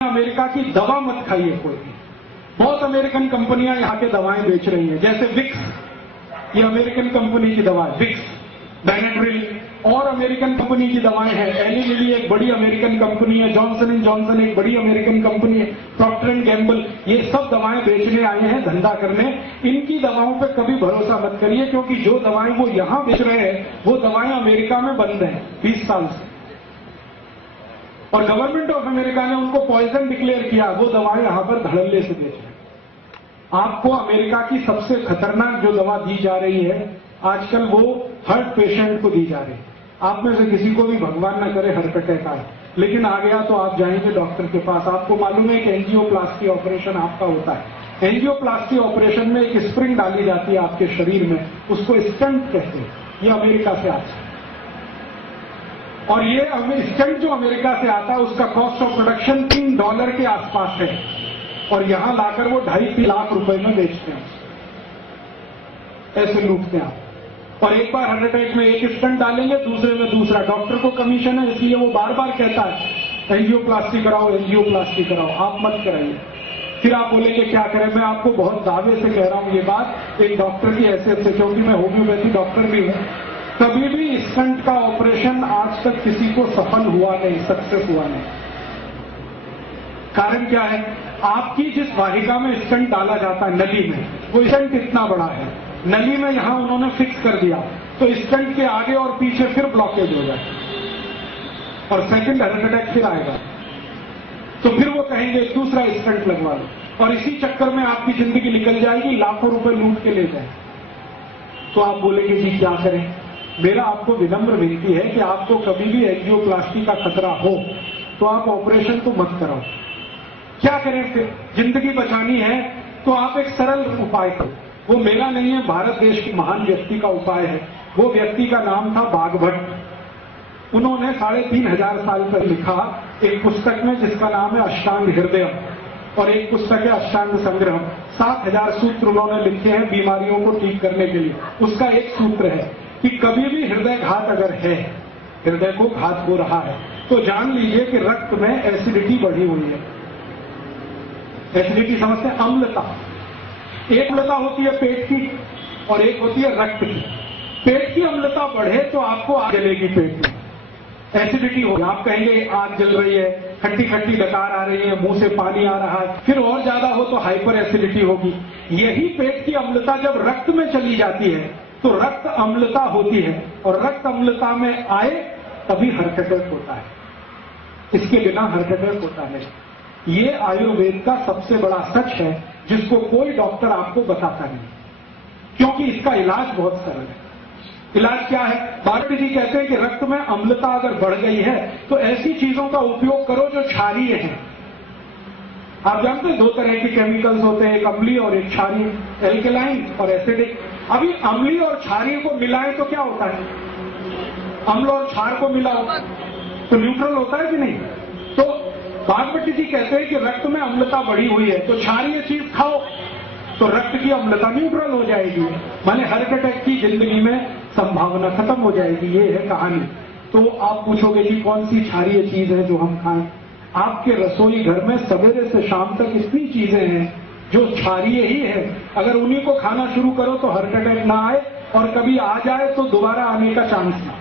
America की दवा मत खाइए कोई भी। बहुत अमेरिकन कंपनियां यहां के दवाएं बेच रही हैं, जैसे विक्स, ये अमेरिकन कंपनी की दवा है विक्स, बेनेड्रिल और अमेरिकन कंपनी की दवाएं हैं। एली लिली एक बड़ी अमेरिकन कंपनी है, जॉनसन एंड जॉनसन एक बड़ी अमेरिकन कंपनी है, प्रॉक्टर एंड गैम्बल, ये सब दवाएं बेचने आए हैं, धंधा करने। इनकी दवाओं पे कभी भरोसा मत करिए, क्योंकि जो दवाएं वो यहां बेच रहे हैं वो दवाएं अमेरिका में बंद हैं 20 साल से, और गवर्नमेंट ऑफ अमेरिका ने उनको पॉइजन डिक्लेयर किया। वो दवाएं यहां पर धड़ल्ले से बेच रहे हैं। आपको अमेरिका की सबसे खतरनाक जो दवा दी जा रही है आजकल, वो हार्ट पेशेंट को दी जा रही है। आप में से किसी को भी भगवान न करे हार्ट अटैक आए, लेकिन आ गया तो आप जाएंगे डॉक्टर के पास। आपको मालूम है कि एंजियोप्लास्टी ऑपरेशन आपका होता है। एंजियोप्लास्टी ऑपरेशन में एक स्प्रिंग डाली जाती है आपके शरीर में, उसको स्टंट कहते हैं। ये अमेरिका से आता है, और ये स्टंट जो अमेरिका से आता है उसका कॉस्ट ऑफ प्रोडक्शन $3 के आसपास है, और यहां लाकर वो 2.5-3 लाख रुपए में बेचते हैं। ऐसे लूटते हैं आप। और एक बार हार्ट अटैक में एक स्टंट डालेंगे, दूसरे में दूसरा। डॉक्टर को कमीशन है, इसलिए वो बार बार कहता है एंजियोप्लास्टी कराओ, एंजियोप्लास्टी कराओ। आप मत कराइए। फिर आप बोलेंगे क्या करें। मैं आपको बहुत दावे से कह रहा हूं ये बात, एक डॉक्टर की हैसियत से, क्योंकि मैं होम्योपैथी डॉक्टर भी हूं। कभी भी स्टंट का ऑपरेशन आज तक किसी को सफल हुआ नहीं, सक्सेस हुआ नहीं। कारण क्या है? आपकी जिस वाहिका में स्टंट डाला जाता है नली में, वो स्टंट कितना बड़ा है, नली में यहां उन्होंने फिक्स कर दिया, तो स्टंट के आगे और पीछे फिर ब्लॉकेज हो जाए और सेकंड हार्ट अटैक फिर आएगा। तो फिर वो कहेंगे दूसरा स्टंट लगवा लो, और इसी चक्कर में आपकी जिंदगी निकल जाएगी, लाखों रुपए लूट के ले जाए। तो आप बोलेंगे जी क्या करें। मेरा आपको विनम्र विनती है कि आपको कभी भी एंजियोप्लास्टी का खतरा हो तो आप ऑपरेशन तो मत कराओ। क्या करें फिर? जिंदगी बचानी है तो आप एक सरल उपाय करो। वो मेरा नहीं है, भारत देश की महान व्यक्ति का उपाय है। वो व्यक्ति का नाम था बागभट्ट। उन्होंने 3500 साल पहले लिखा एक पुस्तक में, जिसका नाम है अष्टांग हृदय, और एक पुस्तक है अष्टांग संग्रह। 7000 सूत्र उन्होंने लिखे हैं बीमारियों को ठीक करने के लिए। उसका एक सूत्र है कि कभी भी हृदय घात अगर है, हृदय को घात हो रहा है, तो जान लीजिए कि रक्त में एसिडिटी बढ़ी हुई है। एसिडिटी समझते हैं? अम्लता। एक अम्लता होती है पेट की और एक होती है रक्त की। पेट की अम्लता बढ़े तो आपको आग जलेगी पेट में, एसिडिटी होगी। आप कहेंगे आग जल रही है, खट्टी खट्टी डकार आ रही है, मुंह से पानी आ रहा है। फिर और ज्यादा हो तो हाइपर एसिडिटी होगी। यही पेट की अम्लता जब रक्त में चली जाती है तो रक्त अम्लता होती है, और रक्त अम्लता में आए तभी हार्ट अटैक होता है। इसके बिना हार्ट अटैक होता नहीं। ये आयुर्वेद का सबसे बड़ा सच है, जिसको कोई डॉक्टर आपको बताता नहीं, क्योंकि इसका इलाज बहुत सरल है। इलाज क्या है? बागवती जी कहते हैं कि रक्त में अम्लता अगर बढ़ गई है तो ऐसी चीजों का उपयोग करो जो क्षारीय है। आप जानते हैं 2 तरह के केमिकल्स होते हैं, एक अम्लीय और एक क्षारीय, एल्केलाइन और एसिडिक। अभी अम्लीय और क्षारीय को मिलाएं तो क्या होता है? अम्ल और क्षार को मिलाओ तो न्यूट्रल होता है कि नहीं? तो बागवती जी कहते हैं कि रक्त में अम्लता बढ़ी हुई है तो क्षारीय चीज खाओ तो रक्त की अम्लता न्यूट्रल हो जाएगी, माने हार्ट अटैक की जिंदगी में संभावना खत्म हो जाएगी। ये है कहानी। तो आप पूछोगे जी कौन सी क्षारीय चीज है जो हम खाएं? आपके रसोई घर में सवेरे से शाम तक इतनी चीजें हैं जो क्षारीय ही है। अगर उन्हीं को खाना शुरू करो तो हार्ट अटैक ना आए, और कभी आ जाए तो दोबारा आने का चांस ना।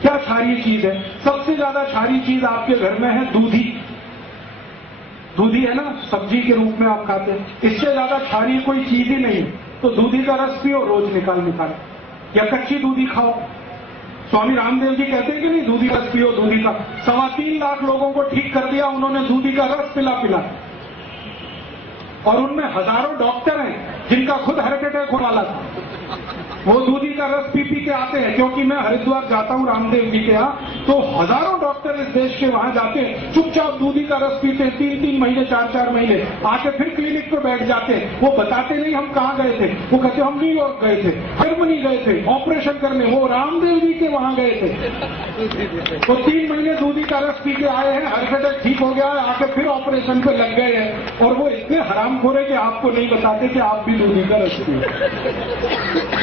क्या क्षारीय चीज है? सबसे ज्यादा क्षारीय चीज आपके घर में है दूधी। दूधी है ना, सब्जी के रूप में आप खाते हैं। इससे ज्यादा क्षारीय कोई चीज ही नहीं। तो दूधी का रस पियो रोज निकाल, या कच्ची दूधी खाओ। स्वामी रामदेव जी कहते हैं कि नहीं, दूधी रस पियो। दूधी का 3.25 लाख लोगों को ठीक कर दिया उन्होंने दूधी का रस पिला, और उनमें हजारों डॉक्टर हैं जिनका खुद हार्ट अटैक होने वाला था। वो दूधी का रस पी के आते हैं, क्योंकि मैं हरिद्वार जाता हूं रामदेव जी के यहाँ, तो हजारों डॉक्टर इस देश के वहां जाते हैं, चुपचाप दूधी का रस पीते, 3-3 महीने 4-4 महीने, आके फिर क्लिनिक पे बैठ जाते हैं। वो बताते नहीं हम कहाँ गए थे, वो कहते हम न्यूयॉर्क गए थे, जर्मनी गए थे ऑपरेशन करने, वो रामदेव जी के वहां गए थे। तो 3 महीने दूधी का रस पी के आए हैं, हार्ट अटैक ठीक हो गया है, आके फिर ऑपरेशन पे लग गए हैं। और वो इतने हरामखोर है कि आपको नहीं बताते कि आप भी दूधी का रस पिए।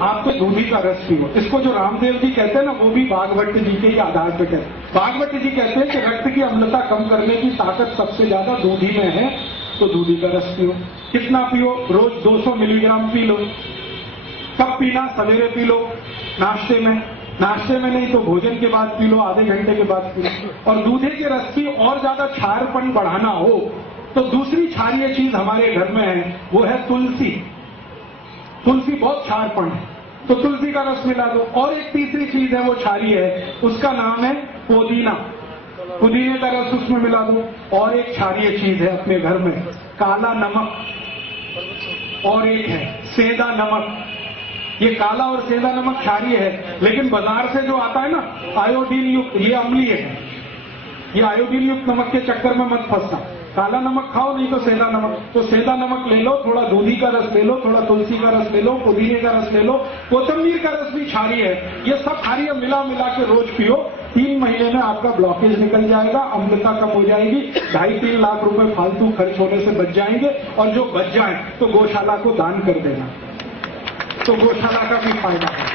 आपको दूधी का रस पियो। इसको जो रामदेव जी कहते हैं ना, वो भी भागवत जी के ही आधार पर कहते हैं। भागवत जी कहते हैं कि रक्त की अम्लता कम करने की ताकत सबसे ज्यादा दूधी में है, तो दूधी का रस पियो। कितना पियो? रोज 200 मिलीग्राम पी लो। कब पीना? सवेरे पी लो, नाश्ते में नहीं तो भोजन के बाद पी लो, आधे घंटे के बाद पी लो। और दूधे के रस की और ज्यादा क्षारपन बढ़ाना हो तो दूसरी क्षारीय चीज हमारे घर में है, वो है तुलसी। तुलसी बहुत क्षारपन है, तो तुलसी का रस मिला दो। और एक तीसरी चीज है, वो क्षारीय है, उसका नाम है पुदीना। पुदीने का रस उसमें मिला दो। और एक क्षारीय चीज है अपने घर में, काला नमक। और एक है सेंधा नमक। ये काला और सेंधा नमक क्षारीय है, लेकिन बाजार से जो आता है ना आयोडीन युक्त, ये अम्लीय है। ये आयोडीन युक्त नमक के चक्कर में मत फंसना। काला नमक खाओ, नहीं तो सेंधा नमक। तो सेंधा नमक ले लो, थोड़ा दूधी का रस ले लो, थोड़ा तुलसी का रस ले लो, पुदीने का रस ले लो, कोतंबीर का रस भी क्षारीय है। ये सब क्षारीय मिला के रोज पियो। 3 महीने में आपका ब्लॉकेज निकल जाएगा, अम्लता कम हो जाएगी, 2.5-3 लाख रुपए फालतू खर्च होने से बच जाएंगे। और जो बच जाए तो गौशाला को दान कर देना, तो गौशाला का भी फायदा है।